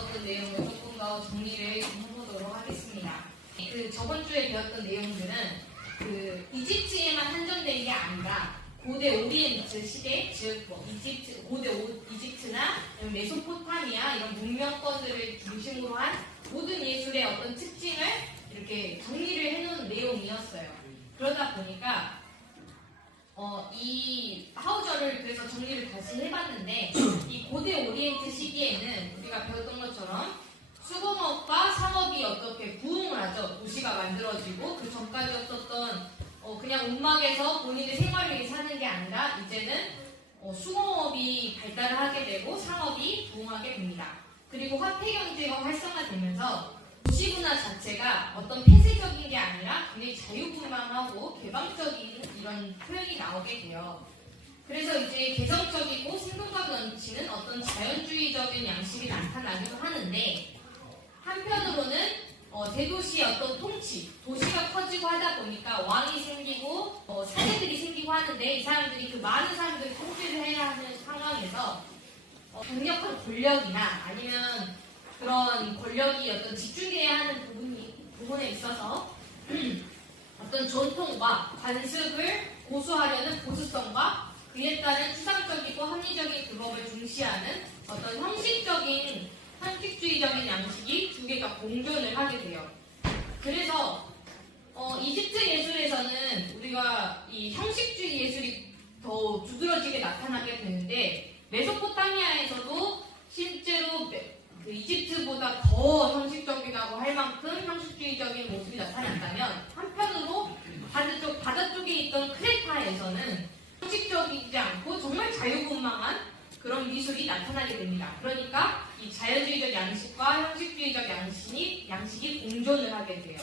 배웠던 내용을 조금 더 정리를 좀 해보도록 하겠습니다. 저번 주에 배웠던 내용들은 이집트에만 한정된 게 아니라 고대 오리엔트 시대, 즉 고대 이집트나 메소포타미아 이런 문명권들을 중심으로 한 모든 예술의 어떤 특징을 이렇게 정리를 해놓은 내용이었어요. 그러다 보니까 이 하우저를 그래서 정리를 다시 해봤는데 이 고대 오리엔트 시기에는 우리가 배웠던 것처럼 수공업과 상업이 어떻게 부흥을 하죠. 도시가 만들어지고 그 전까지 없었던 그냥 움막에서 본인의 생활을 사는 게 아니라 이제는 수공업이 발달을 하게 되고 상업이 부흥하게 됩니다. 그리고 화폐 경제가 활성화되면서 도시 문화 자체가 어떤 폐쇄적인 게 아니라 굉장히 자유분방하고 개방적인 이런 표현이 나오게 돼요. 그래서 이제 개성적이고 생동감 넘치는 어떤 자연주의적인 양식이 나타나기도 하는데 한편으로는 대도시의 어떤 통치, 도시가 커지고 하다 보니까 왕이 생기고 사제들이 생기고 하는데 이 사람들이 그 많은 사람들을 통치를 해야 하는 상황에서 강력한 권력이나 아니면 그런 권력이 어떤 집중해야 하는 부분에 있어서 어떤 전통과 관습을 고수하려는 보수성과 그에 따른 추상적이고 합리적인 규범을 중시하는 어떤 형식주의적인 양식이 두 개가 공존을 하게 돼요. 그래서 이집트 예술에서는 우리가 이 형식주의 예술이 더 두드러지게 나타나게 되는데 메소포타미아에서도 실제로 이집트보다 더 형식적이라고 할 만큼 형식주의적인 모습이 나타난다면 한편으로 반대쪽 바다 쪽에 있던 크레타에서는 형식적이지 않고 정말 자유분방한 그런 미술이 나타나게 됩니다. 그러니까 이 자연주의적 양식과 형식주의적 양식이 공존을 하게 돼요.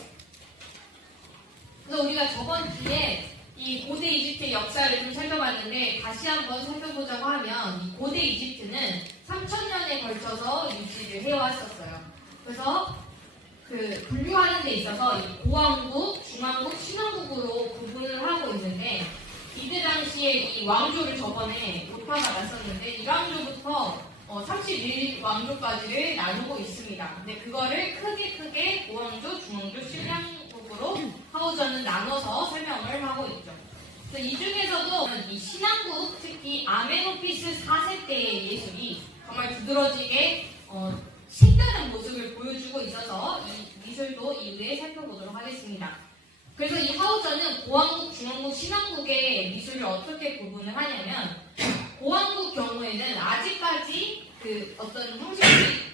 그래서 우리가 저번 주에 이 고대 이집트의 역사를 좀 살펴봤는데 다시 한번 살펴보자고 하면 이 고대 이집트는 3000년에 걸쳐서 유지를 해왔었어요. 그래서 분류하는 데 있어서 이 고왕국, 중왕국, 신왕국으로 구분을 하고 있는데 이때 당시에 이 왕조를 저번에 오타가 났었는데 이 왕조부터 31왕조까지를 나누고 있습니다. 근데 그거를 크게 고왕조, 중왕조, 신왕국으로 하우저는 나눠서 설명을 하고 있죠. 그래서 이 중에서도 이 신왕국, 특히 아메노피스 4세대의 예술이 정말 두드러지게 색다른 모습을 보여주고 있어서 이 미술도 이후에 살펴보도록 하겠습니다. 그래서 이 하우저는 고왕국, 중왕국, 신왕국의 미술을 어떻게 구분을 하냐면 고왕국 경우에는 아직까지 어떤 형식주의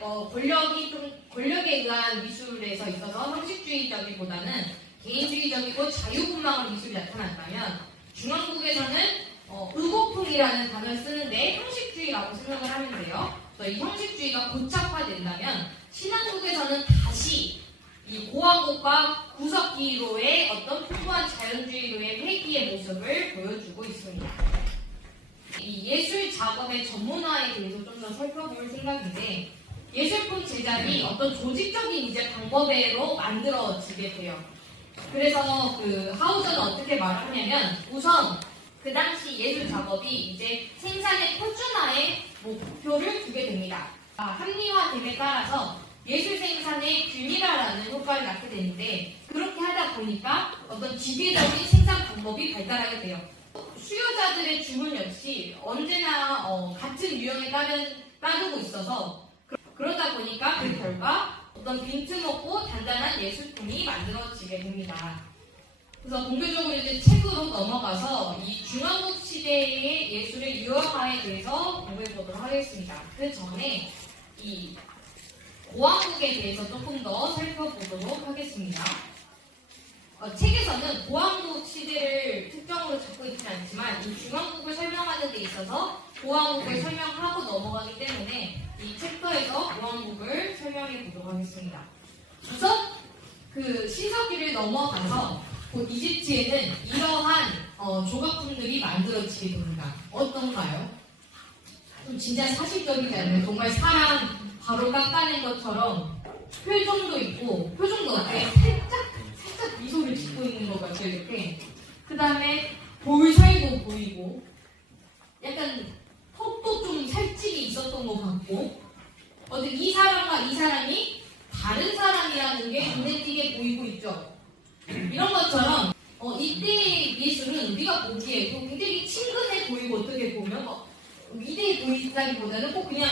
권력에 의한 미술에서 있어서 형식주의적이보다는 개인주의적이고 자유분방한 미술이 나타난다면 중왕국에서는 의복풍이라는 단어를 쓰는데 형식주의라고 생각을 하면 돼요. 그래서 이 형식주의가 고착화된다면 신왕국에서는 다시 이 고왕국과 구석기로의 어떤 풍부한 자연주의로의 회귀의 모습을 보여주고 있습니다. 이 예술 작업의 전문화에 대해서 좀 더 살펴볼 생각인데 예술품 제작이 어떤 조직적인 이제 방법으로 만들어지게 돼요. 그래서 하우저는 어떻게 말을 하냐면 우선 그 당시 예술 작업이 이제 생산의 표준화에 목표를 두게 됩니다. 합리화됨에 따라서 예술 생산의 균일화라는 효과를 낳게 되는데 그렇게 하다 보니까 어떤 기계적인 생산 방법이 발달하게 돼요. 수요자들의 주문 역시 언제나 같은 유형에 따르고 있어서 그러다 보니까 그 결과 어떤 빈틈없고 단단한 예술품이 만들어지게 됩니다. 그래서 본격적으로 이제 책으로 넘어가서 이 중왕국 시대의 예술의 유형화에 대해서 공부해 보도록 하겠습니다. 그 전에 이 고왕국에 대해서 조금 더 살펴보도록 하겠습니다. 책에서는 고왕국 시대를 특정으로 잡고 있지는 않지만 이 중왕국을 설명하는 데 있어서 고왕국을 설명하고 넘어가기 때문에 이 챕터에서 고왕국을 설명해 보도록 하겠습니다. 우선 신석기를 넘어가서 곧 이집트에는 이러한 조각품들이 만들어지게 됩니다. 어떤가요? 좀 진짜 사실적이지 않나요? 정말 사람 바로 깎아낸 것처럼 표정도 있고 표정도 어떻게 살짝 미소를 짓고 있는 것 같아요. 이렇게. 그 다음에 볼살도 보이고 약간 턱도 좀 살찌게 있었던 것 같고 어떻게 이 사람과 이 사람이 다른 사람이라는 게 눈에 띄게 보이고 있죠. 이런 것처럼 이때의 예술은 우리가 보기에도 굉장히 친근해 보이고 어떻게 보면 위대해 보인다기보다는 꼭 그냥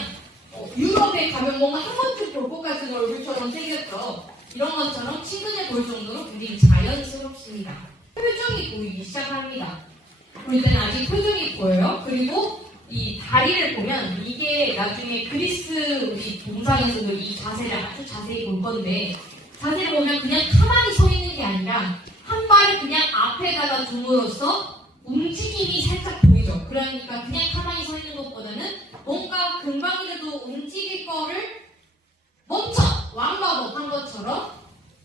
유럽에 가면 뭔가 한 번쯤 볼 것 같은 얼굴처럼 생겼죠. 이런 것처럼 친근해 보일 정도로 굉장히 자연스럽습니다. 표정이 보이기 시작합니다. 볼 때는 아직 표정이 보여요. 그리고 이 다리를 보면 이게 나중에 그리스 우리 동상에서도 이 자세를 아주 자세히 볼 건데 자세를 보면 그냥 가만히 서 있는 게 아니라 한 발을 그냥 앞에다가 둠으로써 움직임이 살짝 보이죠. 그러니까 그냥 가만히 서 있는 것보다는 뭔가 금방이라도 움직일 거를 멈춰! 왕마법 한 것처럼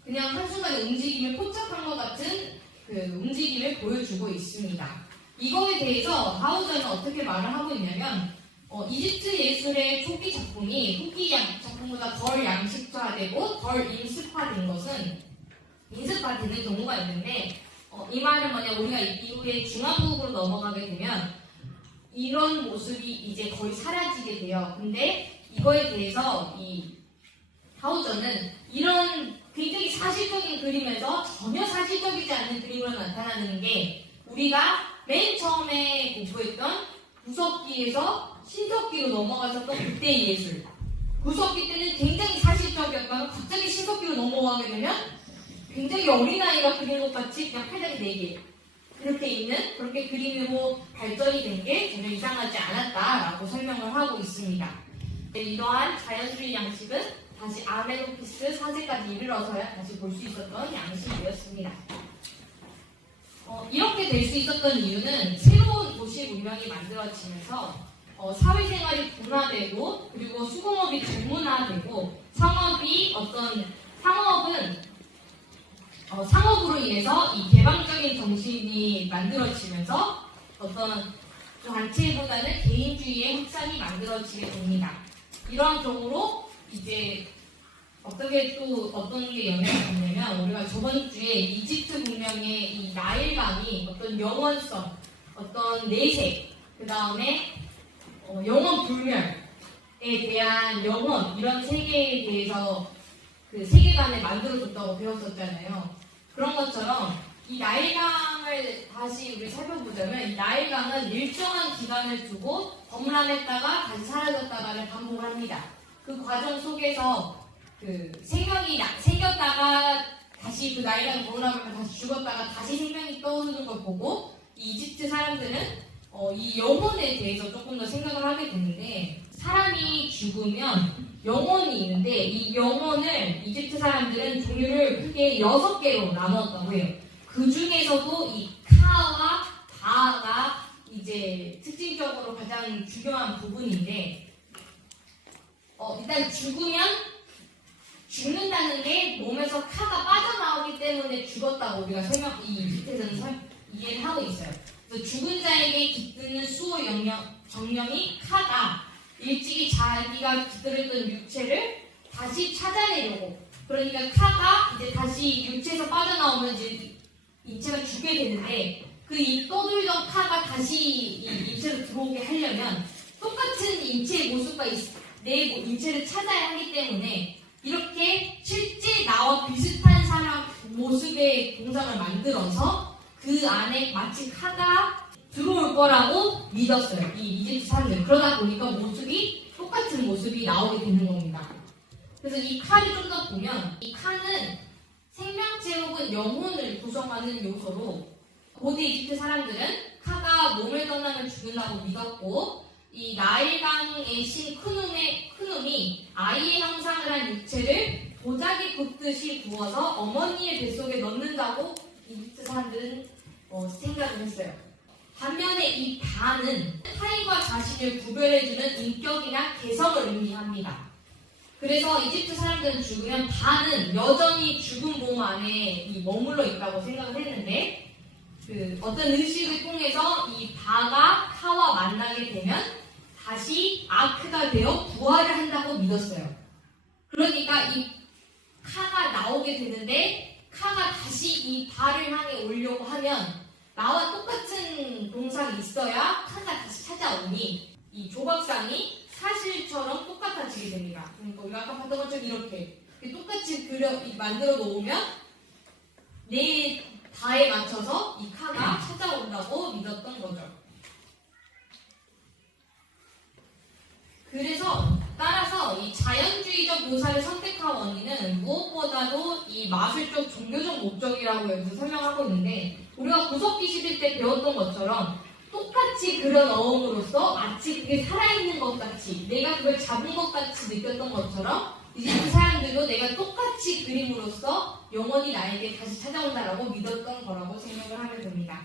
그냥 한순간에 움직임을 포착한 것 같은 그 움직임을 보여주고 있습니다. 이거에 대해서 하우저는 어떻게 말을 하고 있냐면 이집트 예술의 초기 작품이 후기 작품보다 덜 양식화되고 덜 인습화된 것은 인습화되는 경우가 있는데 이 말은 뭐냐 우리가 이후에 중화국으로 넘어가게 되면 이런 모습이 이제 거의 사라지게 돼요. 근데 이거에 대해서 이 하우저는 이런 굉장히 사실적인 그림에서 전혀 사실적이지 않는 그림으로 나타나는 게 우리가 맨 처음에 공부했던 구석기에서 신석기로 넘어가셨던 그때의 예술. 구석기 때는 굉장히 사실적이었다가 갑자기 신석기로 넘어가게 되면 굉장히 어린아이가 그린 것 같이 그냥 팔다리 4개 이렇게 있는 그렇게 그림으로 발전이 된 게 전혀 이상하지 않았다라고 설명을 하고 있습니다. 이러한 자연주의 양식은 다시 아메노피스 사제까지 이르러서야 다시 볼 수 있었던 양식이었습니다. 이렇게 될 수 있었던 이유는 새로운 도시 문명이 만들어지면서 사회생활이 분화되고 그리고 수공업이 전문화되고 상업으로 인해서 이 개방적인 정신이 만들어지면서 어떤 단체보다는 개인주의의 확산이 만들어지게 됩니다. 이러한 경우로 이제 어떤 게 영향을 받냐면 우리가 저번 주에 이집트 문명의 이 나일강이 어떤 영원성, 어떤 내색, 그 다음에 영원 불멸에 대한 영원 이런 세계에 대해서 그 세계관을 만들어줬다고 배웠었잖아요. 그런 것처럼 이 나일강을 다시 우리 살펴보자면 이 나일강은 일정한 기간을 두고 범람했다가 다시 사라졌다가를 반복합니다. 그 과정 속에서 그 생명이 생겼다가 다시 그 나일강이 범람하면 다시 죽었다가 다시 생명이 떠오르는 걸 보고 이 이집트 사람들은 이 영혼에 대해서 조금 더 생각을 하게 되는데 사람이 죽으면 영혼이 있는데 이 영혼을 이집트 사람들은 종류를 크게 6개로 나누었다고 해요. 그 중에서도 이 카와 바가 이제 특징적으로 가장 중요한 부분인데 일단 죽는다는 게 몸에서 카가 빠져나오기 때문에 죽었다고 우리가 이 이집트에서는 이해를 하고 있어요. 그래서 죽은 자에게 깃드는 수호 정령이 카가 일찍이 자기가 깃들었던 육체를 다시 찾아내려고 그러니까 카가 이제 다시 육체에서 빠져나오면 이제 인체가 죽게 되는데 그 떠돌던 카가 다시 이 인체로 들어오게 하려면 똑같은 인체의 모습과 내 인체를 찾아야 하기 때문에 이렇게 실제 나와 비슷한 사람 모습의 동상을 만들어서 그 안에 마치 카가 들어올 거라고 믿었어요. 이 이집트 사람들. 그러다 보니까 똑같은 모습이 나오게 되는 겁니다. 그래서 이 카를 좀 더 보면 이 카는 생명체 혹은 영혼을 구성하는 요소로 고대 이집트 사람들은 카가 몸을 떠나면 죽는다고 믿었고 이 나일강의 신 크눔이 아이의 형상을 한 육체를 도자기 굽듯이 구워서 어머니의 뱃속에 넣는다고 이집트 사람들은 생각을 했어요. 반면에 이 바는 타인과 자신을 구별해주는 인격이나 개성을 의미합니다. 그래서 이집트 사람들은 죽으면 바는 여전히 죽은 몸 안에 머물러 있다고 생각을 했는데 어떤 의식을 통해서 이 바가 카와 만나게 되면 다시 아크가 되어 부활을 한다고 믿었어요. 그러니까 이 카가 나오게 되는데 카가 다시 이 바를 향해 오려고 하면 나와 똑같은 동상이 있어야 카가 다시 찾아오니 이 조각상이 사실처럼 똑같아지게 됩니다. 우리가 아까 봤던 것처럼 이렇게 똑같이 만들어 놓으면 내 다에 맞춰서 이 카가 찾아온다고 믿었던 거죠. 그래서 따라서 이 자연주의적 묘사를 선택한 원인은 무엇보다도 이 마술적 종교적 목적이라고 여기서 설명하고 있는데, 우리가 구석기 11때 배웠던 것처럼 똑같이 그려 넣음으로써 마치 그게 살아있는 것 같이, 내가 그걸 잡은 것 같이 느꼈던 것처럼 이제 그 사람들도 내가 똑같이 그림으로써 영원히 나에게 다시 찾아온다라고 믿었던 거라고 생각을 하면 됩니다.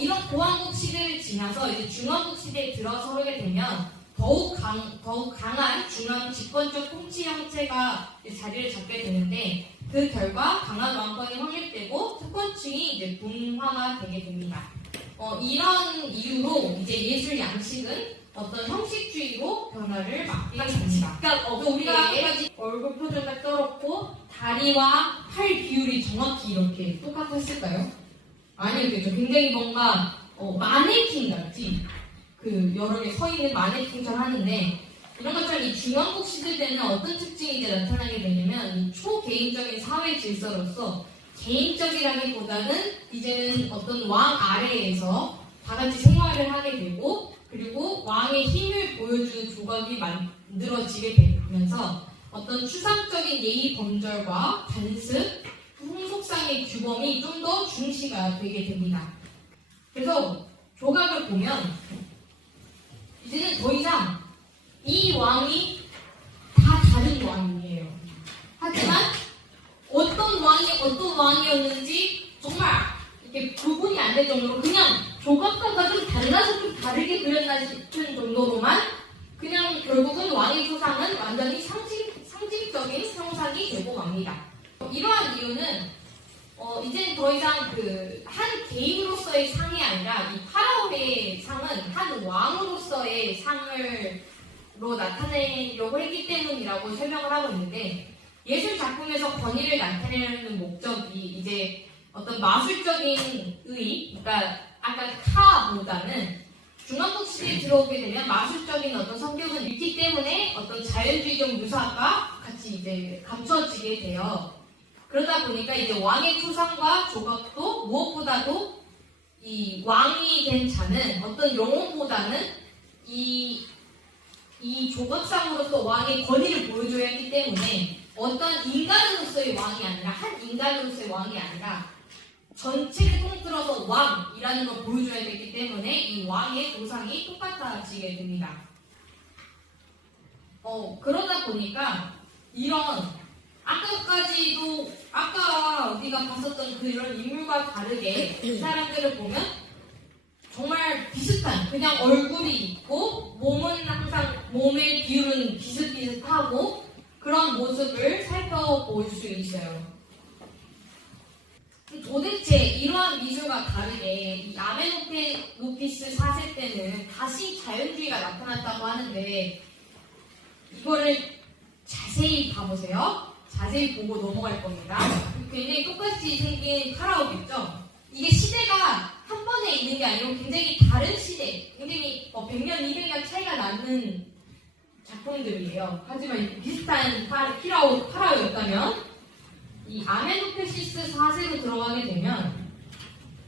이런 고왕국 시대를 지나서 이제 중왕국 시대에 들어서게 되면 더욱 강한 중앙 집권적 통치 형태가 자리를 잡게 되는데, 그 결과 강한 왕권이 확립되고 특권층이 이제 분화가 되게 됩니다. 이런 이유로 이제 예술 양식은 어떤 형식주의로 변화를 맞게 됩니다. 그러니까 우리가 아까까지 얼굴 표정이 떨었고 다리와 팔 비율이 정확히 이렇게 똑같았을까요? 아니었겠죠. 굉장히 뭔가 마네킹 같이 여러 개 서 있는 마네킹처럼 하는데, 이런 것처럼 이 중왕국 시대 때는 어떤 특징이 이제 나타나게 되냐면, 이 초개인적인 사회 질서로서 개인적이라기보다는 이제는 어떤 왕 아래에서 다 같이 생활을 하게 되고, 그리고 왕의 힘을 보여주는 조각이 만들어지게 되면서 어떤 추상적인 예의 범절과 관습, 풍속상의 규범이 좀 더 중시가 되게 됩니다. 그래서 조각을 보면 이제는 더 이상 이 왕이 다 다른 왕이에요. 하지만 어떤 왕이 어떤 왕이었는지 정말 이렇게 구분이 안 될 정도로, 그냥 조각가가 좀 달라서 좀 다르게 그렸나 싶은 정도로만 그냥 결국은 왕의 초상은 완전히 상징적인 형상이 되고 맙니다. 이러한 이유는 이제는 더 이상 한 개인으로서의 상이 아니라 이 파라오의 상은 한 왕으로서의 상으로 나타내려고 했기 때문이라고 설명을 하고 있는데, 예술 작품에서 권위를 나타내려는 목적이 이제 어떤 마술적인 그러니까 아까 카보다는 중왕국 시대에 들어오게 되면 마술적인 어떤 성격은 있기 때문에 어떤 자연주의적 묘사가 같이 이제 감춰지게 돼요. 그러다 보니까 이제 왕의 초상과 조각도 무엇보다도 이 왕이 된 자는 어떤 영혼보다는 이 조각상으로서 왕의 권위를 보여줘야 했기 때문에 어떤 인간으로서의 왕이 아니라, 한 인간으로서의 왕이 아니라 전체를 통틀어서 왕이라는 걸 보여줘야 되기 때문에 이 왕의 조상이 똑같아지게 됩니다. 그러다 보니까 이런 아까 우리가 봤었던 그런 인물과 다르게 이 사람들을 보면 정말 비슷한, 그냥 얼굴이 있고 몸은 항상 몸의 비율은 비슷비슷하고 그런 모습을 살펴볼 수 있어요. 도대체 이러한 미술과 다르게 이 아메노피스 4세 때는 다시 자연주의가 나타났다고 하는데, 이거를 자세히 봐보세요. 자세히 보고 넘어갈 겁니다. 굉장히 똑같이 생긴 파라오겠죠? 이게 시대가 한 번에 있는 게 아니고 굉장히 다른 시대, 굉장히 100년, 200년 차이가 나는 작품들이에요. 하지만 비슷한 파라오였다면 이 아메노페시스 4세로 들어가게 되면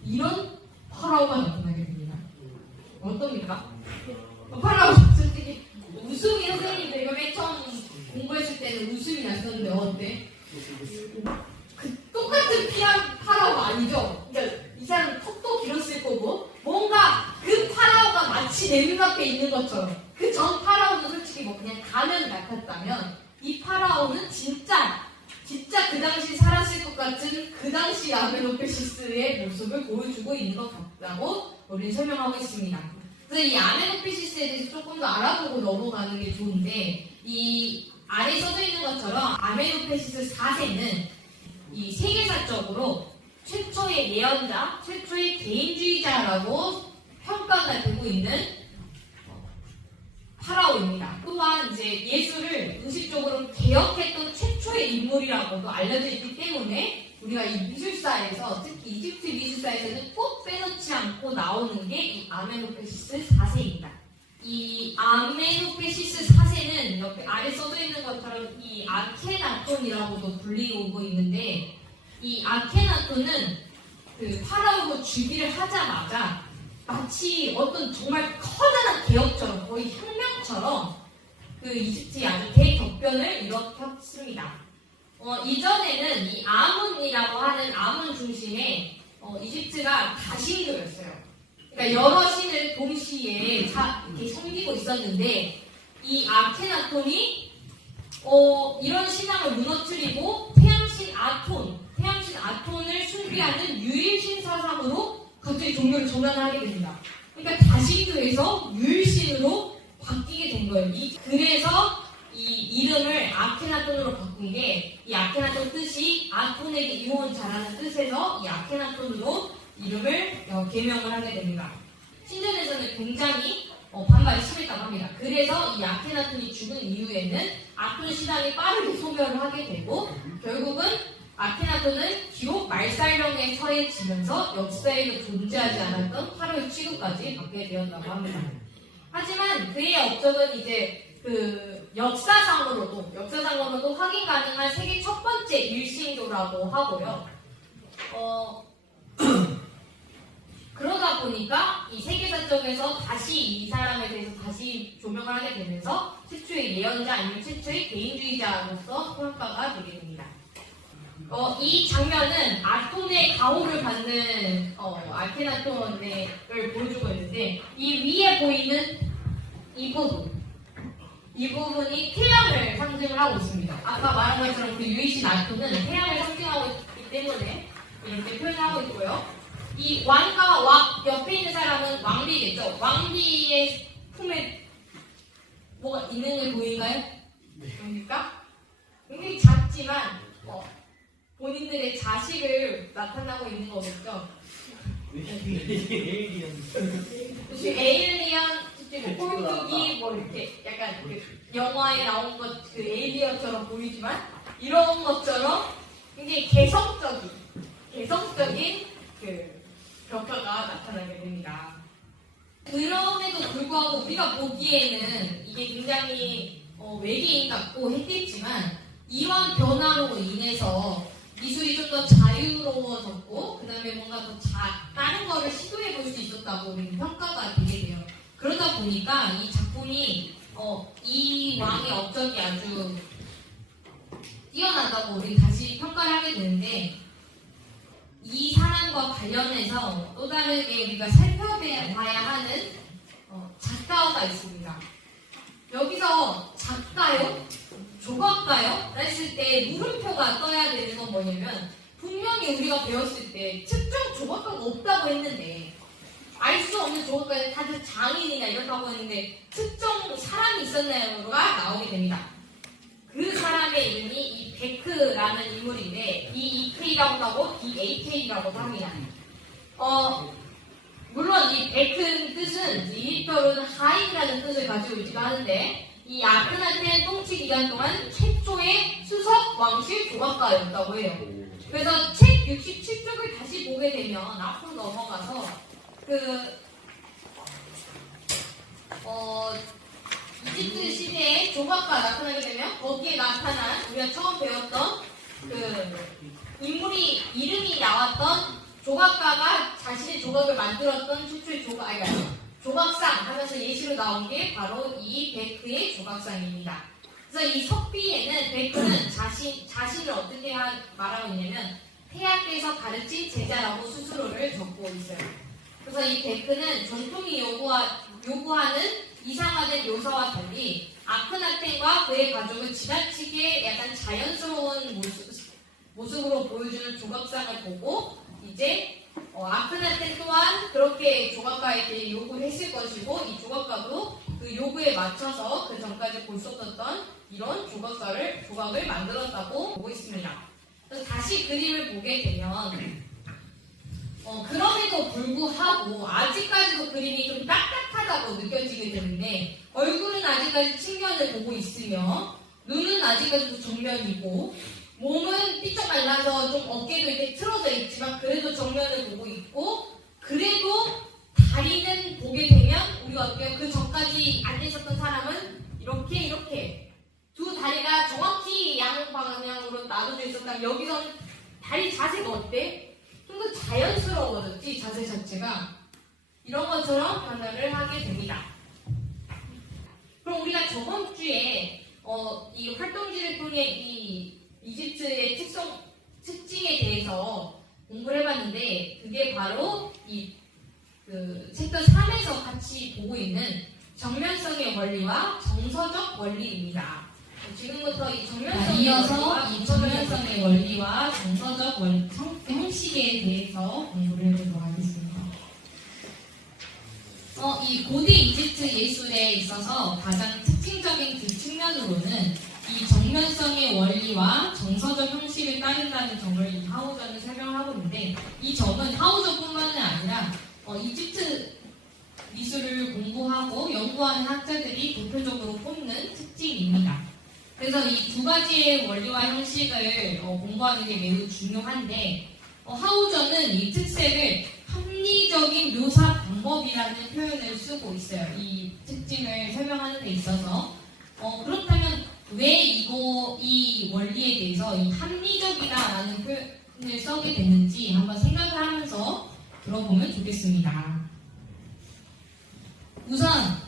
이런 파라오가 나타나게 됩니다. 어떻습니까? 파라오 솔직히 웃음이, 선생님들 이거 맨 처음 공부했을 때는 웃음이 났었는데 어때? 똑같은 파라오가 아니죠? 그러니까 이 사람은 턱도 길었을 거고 뭔가 그 파라오가 마치 내 눈앞에 있는 것처럼, 그 전 파라오는 솔직히 그냥 가면 같았다면 이 파라오는 진짜 그 당시 살았을 것 같은 그 당시 아메노페시스의 모습을 보여주고 있는 것 같다고 우리는 설명하고 있습니다. 그래서 이 아메노페시스에 대해서 조금 더 알아보고 넘어가는 게 좋은데, 이 아래 써져 있는 것처럼 아메노페시스 4세는 이 세계사적으로 최초의 예언자, 최초의 개인주의자라고 평가가 되고 있는 파라오입니다. 또한 이제 예술을 의식적으로 개혁했던 최초의 인물이라고도 알려져 있기 때문에 우리가 이 미술사에서, 특히 이집트 미술사에서는 꼭 빼놓지 않고 나오는 게 이 아메노페시스 4세입니다. 이 아메노페시스 4세는 옆에 아래 써져 있는 것처럼 이 아케나톤이라고도 불리고 있는데, 이 아케나톤은 그 파라오가 즉위를 하자마자 마치 어떤 정말 커다란 개혁처럼, 거의 혁명처럼 그 이집트의 아주 대격변을 일으켰습니다. 이전에는 이 아문이라고 하는 아문 중심의 이집트가 다신교였어요. 그러니까 여러 신을 동시에 이렇게 섬기고 있었는데, 이 아케나톤이 이런 신앙을 무너뜨리고 태양신 아톤을 숭배하는 유일신 사상으로 갑자기 종교를 전환하게 됩니다. 그러니까 다신교에서 유일신으로 바뀌게 된 거예요. 그래서 이 이름을 아케나톤으로 바꾼 게, 이 아케나톤 뜻이 아톤에게 이로운 자라는 뜻에서 이 아케나톤으로 이름을 개명을 하게 됩니다. 신전에서는 굉장히 반발이 심했다고 합니다. 그래서 이 아케나톤이 죽은 이후에는 아톤 신앙이 빠르게 소멸을 하게 되고, 결국은 아케나톤은 기록 말살령에 처해지면서 역사에도 존재하지 않았던 파라오의 취급까지 받게 되었다고 합니다. 하지만 그의 업적은 이제 그 역사상으로도 확인 가능한 세계 첫 번째 일신교라고 하고요. 그러다 보니까 이 세계사적에서 다시 이 사람에 대해서 다시 조명을 하게 되면서 최초의 예언자 아니면 최초의 개인주의자로서 평가가 되게 됩니다. 이 장면은 아톤의 가호를 받는 아케나톤을 보여주고 있는데, 이 위에 보이는 이 부분이 태양을 상징을 하고 있습니다. 아까 말한 것처럼 그 유이신 아톤은 태양을 상징하고 있기 때문에 이렇게 표현하고 있고요. 이 왕과 왕 옆에 있는 사람은 왕비겠죠. 왕비의 품에 뭐가 있는 게 보인가요? 보입니까? 굉장히 작지만 본인들의 자식을 나타나고 있는 거겠죠. 혹시 에일리언, 꼴뚜기 뭐 이렇게 약간 그 영화에 나온 것 그 에일리언처럼 보이지만, 이런 것처럼 굉장히 개성적인 그 벽화가 나타나게 됩니다. 그럼에도 불구하고 우리가 보기에는 이게 굉장히 외계인 같고 했겠지만, 이런 변화로 인해서 미술이 좀 더 자유로워졌고, 그 다음에 뭔가 더 다른 거를 시도해 볼 수 있었다고 우리는 평가가 되게 돼요. 그러다 보니까 이 작품이 이 왕의 업적이 아주 뛰어나다고 우리 다시 평가를 하게 되는데, 이 사람과 관련해서 또 다르게 우리가 살펴봐야 하는 작가가 있습니다. 여기서 작가요? 조각가요? 했을 때 물음표가 떠야 되는 건 뭐냐면, 분명히 우리가 배웠을 때 특정 조각가가 없다고 했는데, 알 수 없는 조각가는 다들 장인이나 이렇다고 했는데 특정 사람이 있었나요가 나오게 됩니다. 그 사람의 이름이 이 베크라는 인물인데, EK라고도 하고 BAK라고도 합니다. 물론 이 베크의 뜻은 이집트어로는 하인이라는 뜻을 가지고 있기도 하는데, 이 아크나텐 통치 기간 동안 최초의 수석 왕실 조각가였다고 해요. 그래서 책 67쪽을 다시 보게 되면 앞으로 넘어가서 이집트 시대에 조각가 나타나게 되면 거기에 나타난 우리가 처음 배웠던 그 이름이 나왔던 조각가가 자신의 조각을 만들었던 최초의 조각상 하면서 예시로 나온 게 바로 이 베크의 조각상입니다. 그래서 이 석비에는 베크는 자신을 어떻게 말하고 있냐면, 태학에서 가르친 제자라고 스스로를 적고 있어요. 그래서 이 베크는 전통이 요구하는 이상화된 묘사와 달리 아크나텐과 그의 가족을 지나치게 약간 자연스러운 모습으로 보여주는 조각상을 보고, 이제 아크나텐 또한 그렇게 조각가에게 요구를 했을 것이고, 이 조각가도 그 요구에 맞춰서 그 전까지 볼 수 없었던 이런 조각을 만들었다고 보고 있습니다. 그래서 다시 그림을 보게 되면 그럼에도 불구하고 아직까지도 그림이 좀 딱딱하다고 느껴지게 되는데, 얼굴은 아직까지 측면을 보고 있으며, 눈은 아직까지도 정면이고, 몸은 삐쩍 말라서 좀 어깨도 이렇게 틀어져 있지만 그래도 정면을 보고 있고, 그래도 다리는 보게 되면 우리가 어때요? 그 전까지 앉아 있었던 사람은 이렇게 두 다리가 정확히 양방향으로 나눠져 있었다면 여기서는 다리 자세가 어때? 좀 더 자연스러워졌지, 자세 자체가. 이런 것처럼 변화를 하게 됩니다. 그럼 우리가 저번 주에 이 활동지를 통해 이 이집트의 특징에 대해서 공부를 해봤는데 그게 바로 그 챕터 3에서 같이 보고 있는 정면성의 원리와 정서적 원리입니다. 지금부터 이 이어서 이 정면성의 원리와 정서적 형식에 대해서 공부를 해보도록 하겠습니다. 이 고대 이집트 예술에 있어서 가장 특징적인 그 측면으로는 이 정면성의 원리와 정서적 형식을 따른다는 점을 이 하우저는 설명하고 있는데 이 점은 하우저뿐만은 아니라 이집트 미술을 공부하고 연구하는 학자들이 대표적으로 꼽는 특징입니다. 그래서 이 두 가지의 원리와 형식을 공부하는 게 매우 중요한데 하우저는 이 특색을 합리적인 묘사 방법이라는 표현을 쓰고 있어요. 이 특징을 설명하는 데 있어서 그렇다면 왜 이 원리에 대해서 이 합리적이다라는 표현을 써게 됐는지 한번 생각을 하면서 들어보면 좋겠습니다. 우선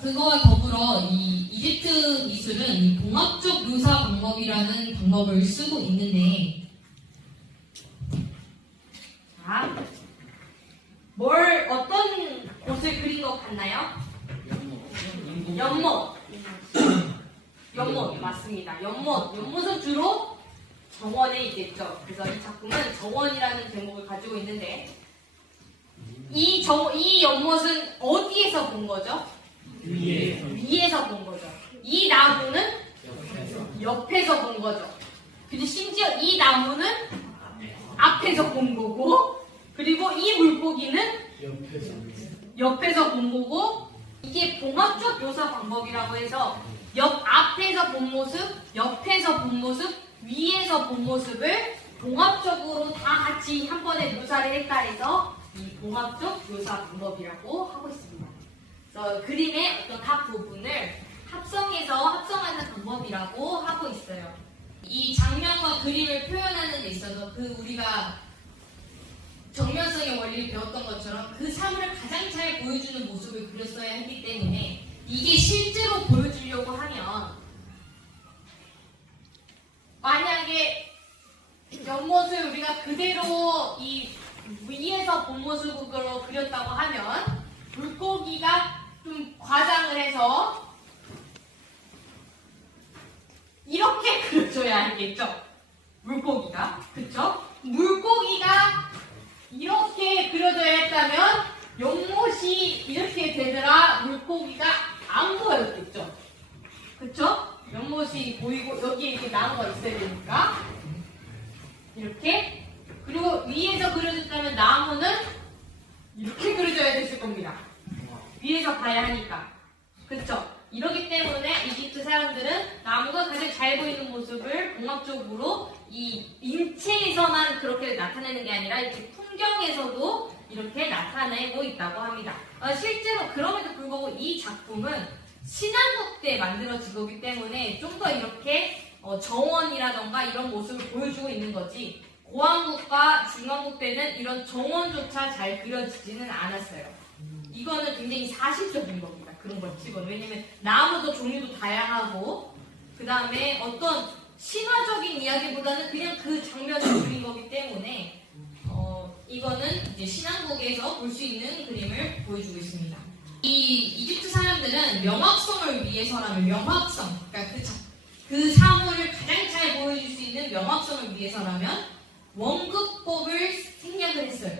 그거와 더불어 이 이집트 미술은 이 봉합적 묘사 방법이라는 방법을 쓰고 있는데 자, 어떤 곳을 그린 것 같나요? 연못 맞습니다. 연못은 주로 정원에 있겠죠. 그래서 이 작품은 정원이라는 제목을 가지고 있는데 이 연못은 어디에서 본 거죠? 위에서 본 거죠. 이 나무는 옆에서 본 거죠. 근데 심지어 이 나무는 앞에서 본 거고, 그리고 이 물고기는 옆에서 본 거고, 이게 봉합적 묘사 방법이라고 해서 앞에서 본 모습, 옆에서 본 모습, 위에서 본 모습을 봉합적으로 다 같이 한 번에 묘사를 했다 해서 이 봉합적 묘사 방법이라고 하고 있습니다. 그래서 그림의 어떤 각 부분을 합성하는 방법이라고 하고 있어요. 이 장면과 그림을 표현하는 데 있어서 우리가 정면성의 원리를 배웠던 것처럼 그 사물을 가장 잘 보여주는 모습을 그렸어야 했기 때문에 이게 실제로 보여주려고 하면 만약에 연못을 우리가 그대로 이 위에서 본 모습으로 그렸다고 하면 물고기가 좀 과장을 해서 이렇게 그려줘야 알겠죠? 물고기가, 그쵸? 물고기가 이렇게 그려져야 했다면 연못이 이렇게 되더라 물고기가 안 보였겠죠? 그쵸? 연못이 보이고 여기에 이렇게 나무가 있어야 되니까 이렇게, 그리고 위에서 그려졌다면 나무는 이렇게 그려져야 됐을 겁니다. 위에서 봐야 하니까. 그쵸? 이러기 때문에 이집트 사람들은 나무가 가장 잘 보이는 모습을 봉합적으로 이 인체에서만 그렇게 나타내는 게 아니라 이렇게 풍경에서도 이렇게 나타내고 있다고 합니다. 실제로 그럼에도 불구하고 이 작품은 신한국 때 만들어진 거기 때문에 좀 더 이렇게 정원이라던가 이런 모습을 보여주고 있는 거지 고왕국과 중왕국 때는 이런 정원조차 잘 그려지지는 않았어요. 이거는 굉장히 사실적인 겁니다. 그런 걸 치고는. 왜냐면 나무도 종류도 다양하고 그 다음에 어떤 신화적인 이야기보다는 그냥 그 장면을 그린 거기 때문에 이거는 이제 신한국에서 볼 수 있는 그림을 보여주고 있습니다. 이 이집트 사람들은 명확성을 위해서라면 명확성, 그러니까 그 사물을 가장 잘 보여줄 수 있는 명확성을 위해서라면 원급법을 생략을 했어요.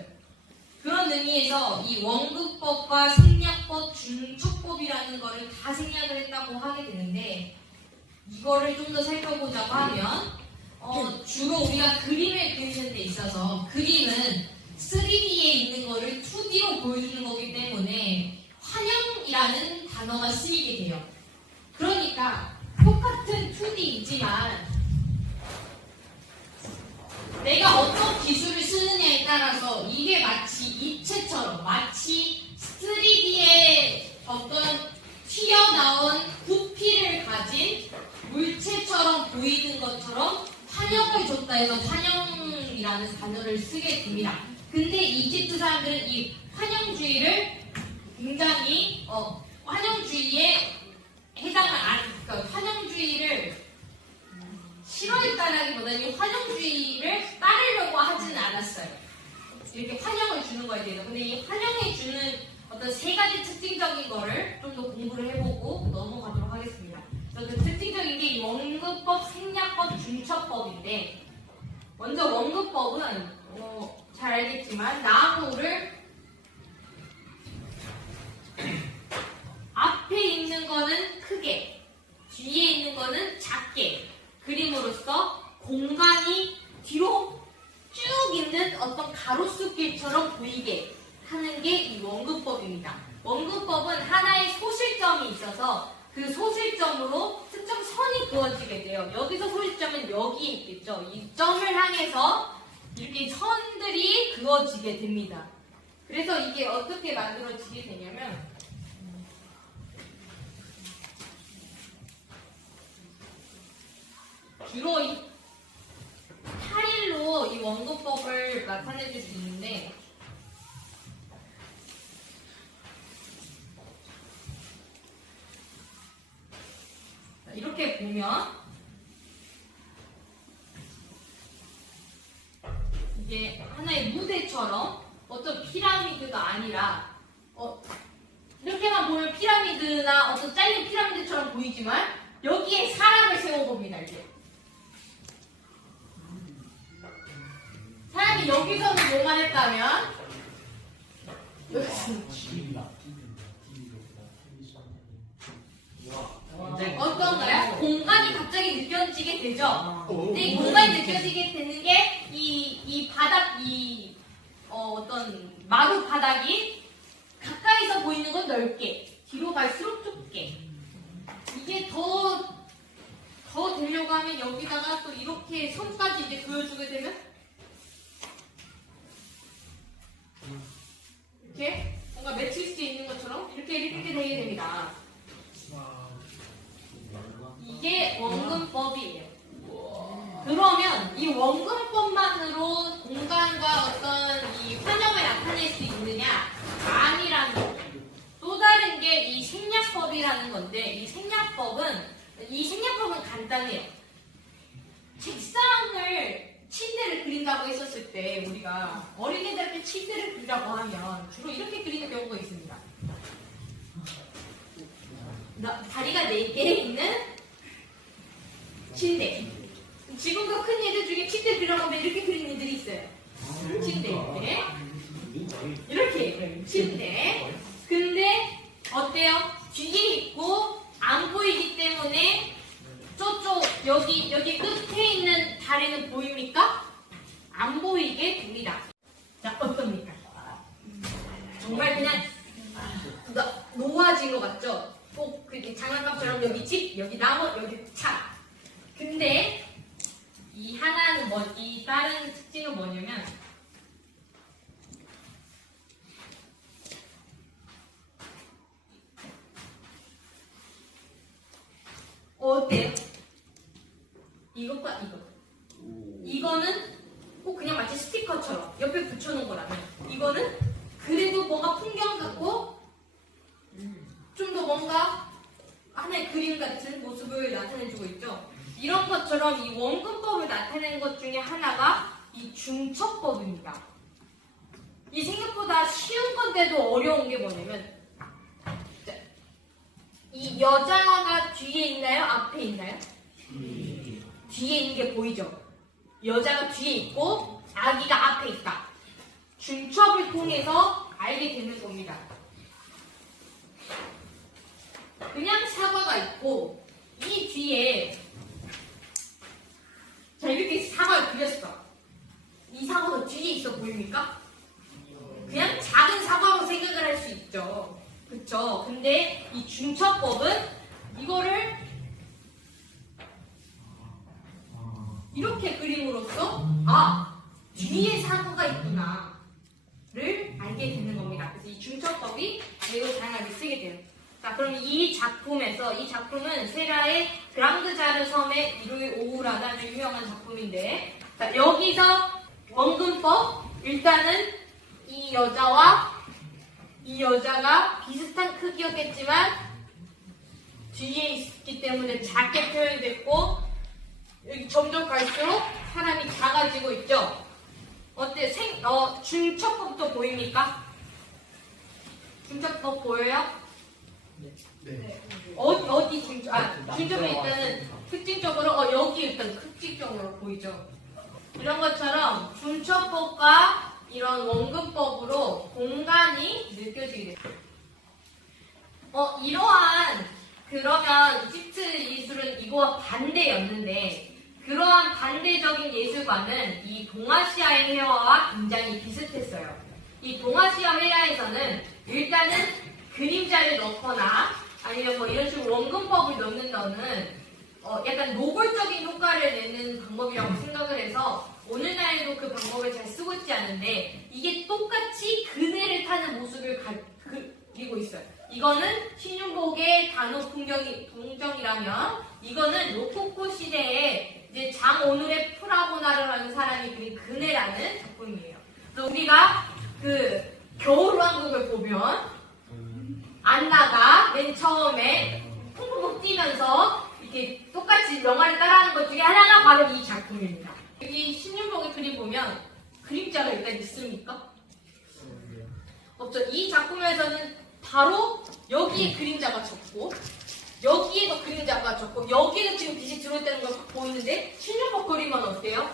그런 의미에서 이 원급법과 생략법, 중첩법이라는 거를 다 생략을 했다고 하게 되는데 이거를 좀 더 살펴보자고 하면 주로 우리가 그림을 그리는 데 있어서 그림은 3D에 있는 거를 2D로 보여주는 거기 때문에 환영이라는 단어가 쓰이게 돼요. 그러니까 똑같은 2D이지만 내가 어떤 기술을 쓰느냐에 따라서 이게 마치 입체처럼, 마치 기쁘다에서 환영이라는 단어를 쓰게 됩니다. 근데 이집트 사람들은 이 환영주의를 굉장히 환영주의에 해당을 그러니까 환영주의를 싫어했다라기보다는 이 환영주의를 따르려고 하지는 않았어요. 이렇게 환영을 주는 거에 대해서. 근데 이 환영해 주는 어떤 세 가지 특징적인 거를 좀 더 공부를 해보고 넘어가도록 하겠습니다. 그래서 그 특징적인 게 이 원근법, 생략법, 중첩법인데, 먼저 원근법은 잘 알겠지만 나무를 앞에 있는 거는 크게, 뒤에 있는 거는 작게 그림으로써 공간이 뒤로 쭉 있는 어떤 가로수길처럼 보이게 하는 게 이 원근법입니다. 원근법은 하나의 소실점이 있어서 그 소실점으로 특정 선이 그어지게 돼요. 여기서 소실점은 여기에 있겠죠. 이 점을 향해서 이렇게 선들이 그어지게 됩니다. 그래서 이게 어떻게 만들어지게 되냐면 주로 이 타일로 이 원근법을 나타내줄 수 있는데 이렇게 보면 이게 하나의 무대처럼 어떤 피라미드가 아니라 이렇게만 보면 피라미드나 어떤 잘린 피라미드처럼 보이지만 여기에 사람을 세워봅니다. 이제 사람이 여기서는 뭐만 했다면 어떤가요? 공간이 갑자기 느껴지게 되죠. 근데 이 공간이 느껴지게 되는 게 이 바닥, 어떤 마루 바닥이 가까이서 보이는 건 넓게, 뒤로 갈수록 좁게. 이게 더 되려고 하면 여기다가 또 이렇게 선까지 이제 그려주게 되면 이렇게 뭔가 매트리스에 있는 것처럼 이렇게 되게 됩니다. 이게 원근법이에요. 그러면 이 원근법만으로 공간과 어떤 이 환영을 나타낼 수 있느냐? 아니라는 거죠. 또 다른 게 이 생략법이라는 건데 이 생략법은 간단해요. 침대를 그린다고 했었을 때 우리가 어린이들한테 침대를 그리라고 하면 주로 이렇게 그리는 경우가 있습니다. 다리가 4개 있는 침대. 지금도 큰 애들 중에 침대 그리라고 하면 이렇게 그리는 애들이 있어요. 침대 이렇게 침대. 근데 어때요? 뒤에 있고 안 보이기 때문에 저쪽 여기 끝에 있는 다리는 보입니까? 안 보이게 됩니다. 자, 어떻습니까? 정말 그냥 놓아진 것 같죠? 꼭 그렇게 장난감처럼 여기 집, 여기 나무, 여기 차. 근데 이 다른 특징은 뭐냐면 어때요? 이것과 이거는 꼭 그냥 마치 스티커처럼 옆에 붙여놓은 거라면 이거는 그래도 뭔가 풍경 같고 좀 더 뭔가 하나의 그림 같은 모습을 나타내주고 있죠. 이런 것처럼 이 원근법을 나타내는 것 중에 하나가 이 중첩법입니다. 이 생각보다 쉬운 건데도 어려운 게 뭐냐면 이 여자가 뒤에 있나요? 앞에 있나요? 뒤에 있는 게 보이죠? 여자가 뒤에 있고 아기가 앞에 있다. 중첩을 통해서 알게 되는 겁니다. 그냥 사과가 있고 이 뒤에 자 이렇게 사과를 그렸어. 이 사과가 뒤에 있어 보입니까? 그냥 작은 사과로 생각을 할 수 있죠. 그쵸? 근데 이 중첩법은 이거를 이렇게 그림으로써 뒤에 사과가 있구나를 알게 되는 겁니다. 그래서 이 중첩법이 매우 다양하게 쓰게 돼요. 자, 그럼 이 작품은 세라의 그랑드자르 섬의 이루이 오우라는 아주 유명한 작품인데 자, 여기서 원근법, 일단은 이 여자와 이 여자가 비슷한 크기였겠지만 뒤에 있기 때문에 작게 표현됐고 여기 점점 갈수록 사람이 작아지고 있죠. 어때? 중첩법도 보입니까? 중첩법 보여요? 네. 어디 중첩이 일단은 특징적으로 여기 일단 특징적으로 보이죠. 이런 것처럼 중첩법과 이런 원근법으로 공간이 느껴지게 돼요. 이러한 그러면 이집트 예술은 이거와 반대였는데 그러한 반대적인 예술과는 이 동아시아의 회화와 굉장히 비슷했어요. 이 동아시아 회화에서는 일단은 그림자를 넣거나 아니면 뭐 이런 식으로 원근법을 넣는 거는 약간 노골적인 효과를 내는 방법이라고 생각을 해서 오늘날에도 그 방법을 잘 쓰고 있지 않은데 이게 똑같이 그네를 타는 모습을 그리고 있어요. 이거는 신윤복의 단호 풍경이라면 이거는 로코코 시대에 이제 장오늘의 프라보나를 하는 사람이 그린 그네라는 작품이에요. 그래서 우리가 그 겨울왕국을 보면 안나가 맨 처음에 퐁퐁퐁 뛰면서 이렇게 똑같이 영화를 따라하는 것 중에 하나가 바로 이 작품입니다. 여기 신윤복의 그림 보면 그림자가 일단 있습니까? 없죠. 이 작품에서는 바로 여기에 그림자가 적고 여기에도 그림자가 적고 여기는 지금 빛이 들어있다는 걸 보이는데 신윤복 그림은 어때요?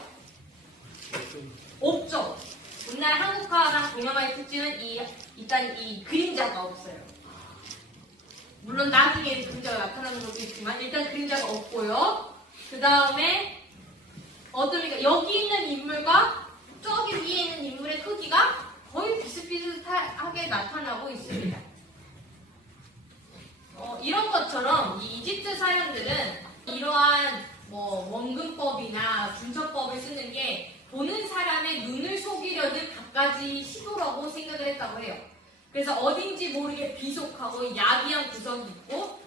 없죠. 옛날 한국화랑 동양화의 특징은 일단 이 그림자가 없어요. 물론 나중에 그림자가 나타나는 것도 있지만 일단 그림자가 없고요. 그 다음에 여기 있는 인물과 저기 위에 있는 인물의 크기가 거의 비슷비슷하게 나타나고 있습니다. 이런 것처럼 이 이집트 사람들은 이러한 원근법이나 중첩법을 쓰는 게 보는 사람의 눈을 속이려는 갖가지 시도라고 생각을 했다고 해요. 그래서 어딘지 모르게 비속하고 야비한 구성이 있고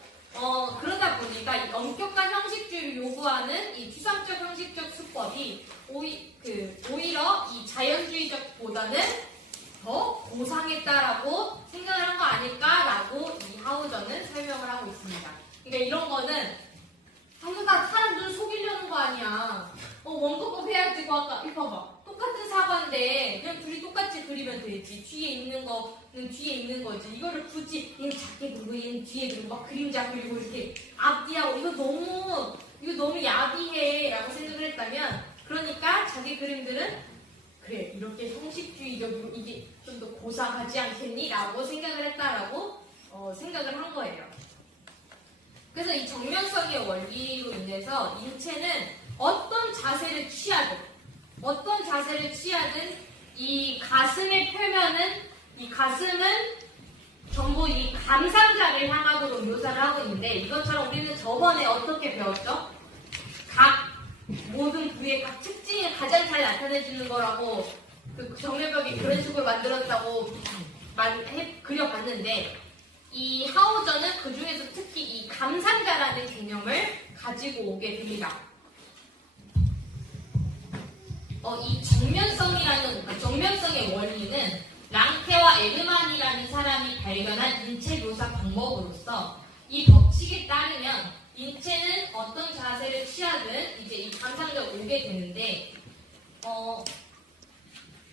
그러다 보니까 이 엄격한 형식주의를 요구하는 이 추상적 형식적 수법이 오히려 이 자연주의적보다는 더 고상했다라고 생각을 한 거 아닐까라고 이 하우저는 설명을 하고 있습니다. 그러니까 이런 거는 전부 다 사람들을 속이려는 거 아니야. 원근법 해야지. 아까 이거 봐봐. 똑같은 사과인데 그냥 둘이 똑같이 그리면 되지. 뒤에 있는 거는 뒤에 있는 거지. 이거를 굳이 얘는 작게 그리고 얘는 뒤에 그리고 막 그림자 그리고 이렇게 앞뒤하고 이거 너무 야비해라고 생각을 했다면 그러니까 자기 그림들은 그래 이렇게 형식주의적으로 이게 좀 더 고상하지 않겠니? 라고 생각을 했다라고 생각을 한 거예요. 그래서 이 정면성의 원리로 인해서 인체는 어떤 자세를 취하든 이 가슴의 표면은 이 가슴은 전부 이 감상자를 향하도록 묘사를 하고 있는데 이것처럼 우리는 저번에 어떻게 배웠죠? 각 모든 부위의 각 특징이 가장 잘 나타내주는 거라고 그 정면벽이 그런 식으로 만들었다고 그려봤는데 이 하우저는 그 중에서 특히 이 감상자라는 개념을 가지고 오게 됩니다. 이 정면성의 원리는 랑케와 에르만이라는 사람이 발견한 인체 묘사 방법으로서 이 법칙에 따르면 인체는 어떤 자세를 취하든 이제 이 감상자가 오게 되는데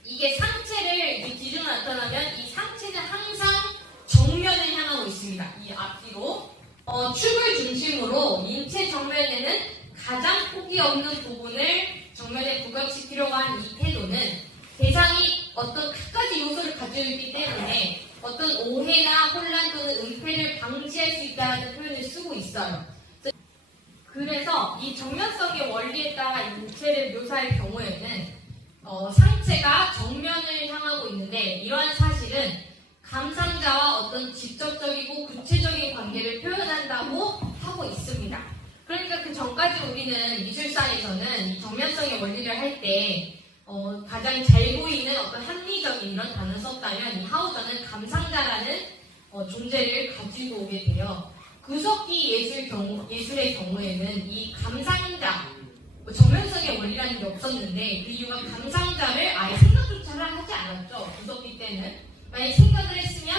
이게 상체를 이 기준으로 나타나면 이 상체는 항상 정면을 향하고 있습니다. 이 앞뒤로 축을 중심으로 인체 정면에는 가장 폭이 없는 부분을 정면에 부각시키려고 한 이 태도는 대상이 어떤 갖가지 요소를 가지고 있기 때문에 어떤 오해나 혼란 또는 은폐를 방지할 수 있다는 표현을 쓰고 있어요. 그래서 이 정면성의 원리에 따라 인체를 묘사할 경우에는 상체가 정면을 향하고 있는데 이러한 사실은 감상자와 어떤 직접적이고 구체적인 관계를 표현한다고 하고 있습니다. 그러니까 그 전까지 우리는 미술사에서는 이 정면성의 원리를 할 때 가장 잘 보이는 어떤 합리적인 이런 단어를 썼다면 이 하우저는 감상자라는 존재를 가지고 오게 돼요. 구석기 예술의 경우에는 이 감상자, 정면성의 원리라는 발간이 없었는데 그 이유가 감상자를 아예 생각조차 하지 않았죠. 무섭기 때는. 만약 생각을 했으면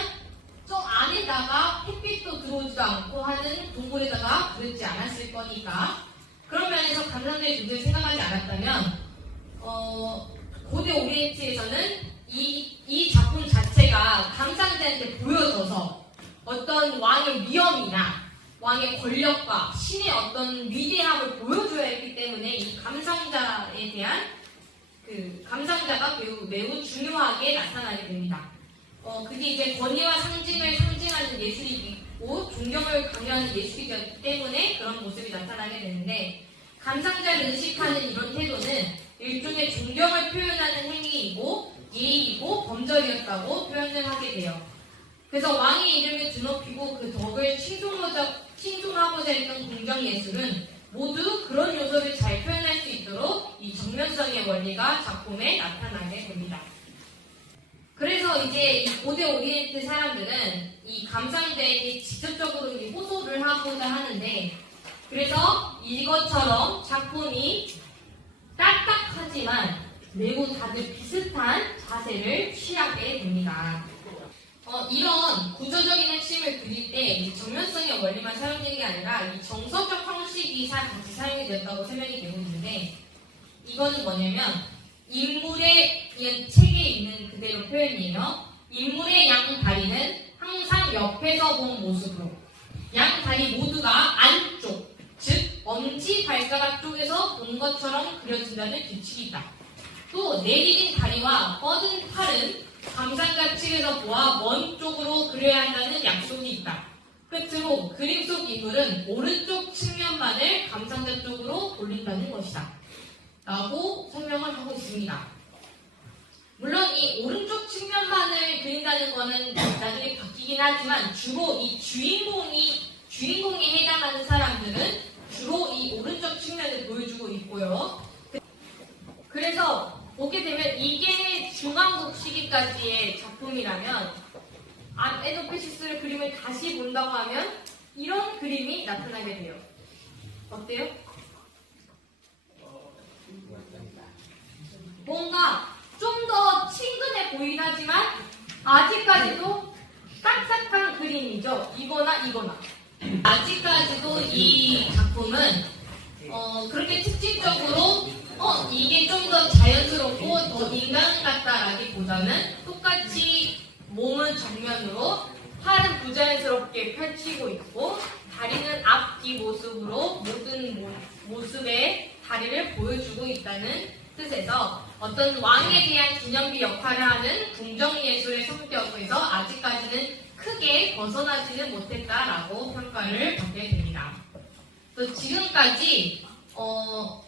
저 안에다가 햇빛도 들어오지도 않고 하는 동굴에다가 그러지 않았을 거니까 그런 면에서 감상자의 존재를 생각하지 않았다면 고대 오리엔트에서는 이 작품 자체가 감상자한테 보여져서 어떤 왕의 위엄이나 왕의 권력과 신의 어떤 위대함을 보여줘야 했기 때문에 이 감상자에 대한 감상자가 매우 중요하게 나타나게 됩니다. 그게 이제 권위와 상징을 상징하는 예술이고 존경을 강요하는 예술이기 때문에 그런 모습이 나타나게 되는데 감상자를 의식하는 이런 태도는 일종의 존경을 표현하는 행위이고 예의이고 범절이었다고 표현을 하게 돼요. 그래서 왕의 이름을 드높이고 그 덕을 칭송하고자 했던 공정예술은 모두 그런 요소를 잘 표현할 수 있도록 이 정면성의 원리가 작품에 나타나게 됩니다. 그래서 이제 이 고대 오리엔트 사람들은 이 감상자에게 직접적으로 호소를 하고자 하는데 그래서 이것처럼 작품이 딱딱하지만 매우 다들 비슷한 자세를 취하게 됩니다. 이런 구조적인 핵심을 그릴 때 정면성의 원리만 사용되는 게 아니라 이 정서적 형식이 같이 사용이 되었다고 설명이 되고 있는데 이거는 뭐냐면 인물의 책에 있는 그대로 표현이에요. 인물의 양 다리는 항상 옆에서 본 모습으로 양 다리 모두가 안쪽, 즉 엄지 발가락 쪽에서 본 것처럼 그려진다는 규칙이 있다. 또 내리진 다리와 뻗은 팔은 감상가 측에서 보아 먼 쪽으로 그려야 한다는 약속이 있다. 끝으로 그림 속 인물은 오른쪽 측면만을 감상자 쪽으로 돌린다는 것이다. 라고 설명을 하고 있습니다. 물론 이 오른쪽 측면만을 그린다는 것은 나중에 바뀌긴 하지만 주로 이 주인공에 해당하는 사람들은 주로 이 오른쪽 측면을 보여주고 있고요. 그래서 보게 되면 이게 중앙국 시기까지의 작품이라면 에도페시스의 그림을 다시 본다고 하면 이런 그림이 나타나게 돼요. 어때요? 뭔가 좀 더 친근해 보이긴 하지만 아직까지도 딱딱한 그림이죠. 이거나 아직까지도 이 작품은 그렇게 특징적으로 이게 좀 더 자연스럽고 더 인간 같다라기보다는 똑같이 몸은 정면으로 팔은 부자연스럽게 펼치고 있고 다리는 앞뒤 모습으로 모든 모습의 다리를 보여주고 있다는 뜻에서 어떤 왕에 대한 기념비 역할을 하는 궁정예술의 성격에서 아직까지는 크게 벗어나지는 못했다라고 평가를 받게 됩니다. 또 지금까지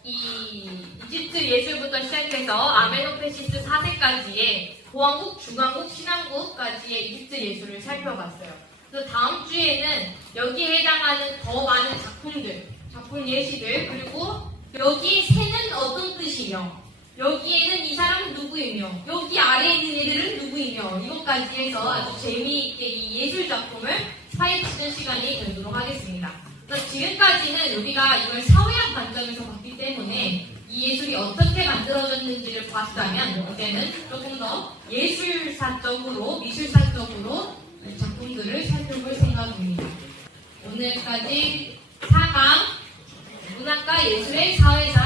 이 이집트 예술부터 시작해서 아메노페시스 4세까지의 고왕국, 중왕국, 신왕국까지의 이집트 예술을 살펴봤어요. 그래서 다음 주에는 여기에 해당하는 더 많은 작품 예시들, 그리고 여기 새는 어떤 뜻이며, 여기에는 이 사람은 누구이며, 여기 아래에 있는 애들은 누구이며, 이것까지 해서 아주 재미있게 이 예술 작품을 파헤치는 시간이 되도록 하겠습니다. 그래서 지금까지는 우리가 이걸 사회학 관점에서 봤기 때문에 이 예술이 어떻게 만들어졌는지를 봤다면 이제는 조금 더 예술사적으로, 미술사적으로 작품들을 살펴볼 생각입니다. 오늘까지 4강 문학과 예술의 사회사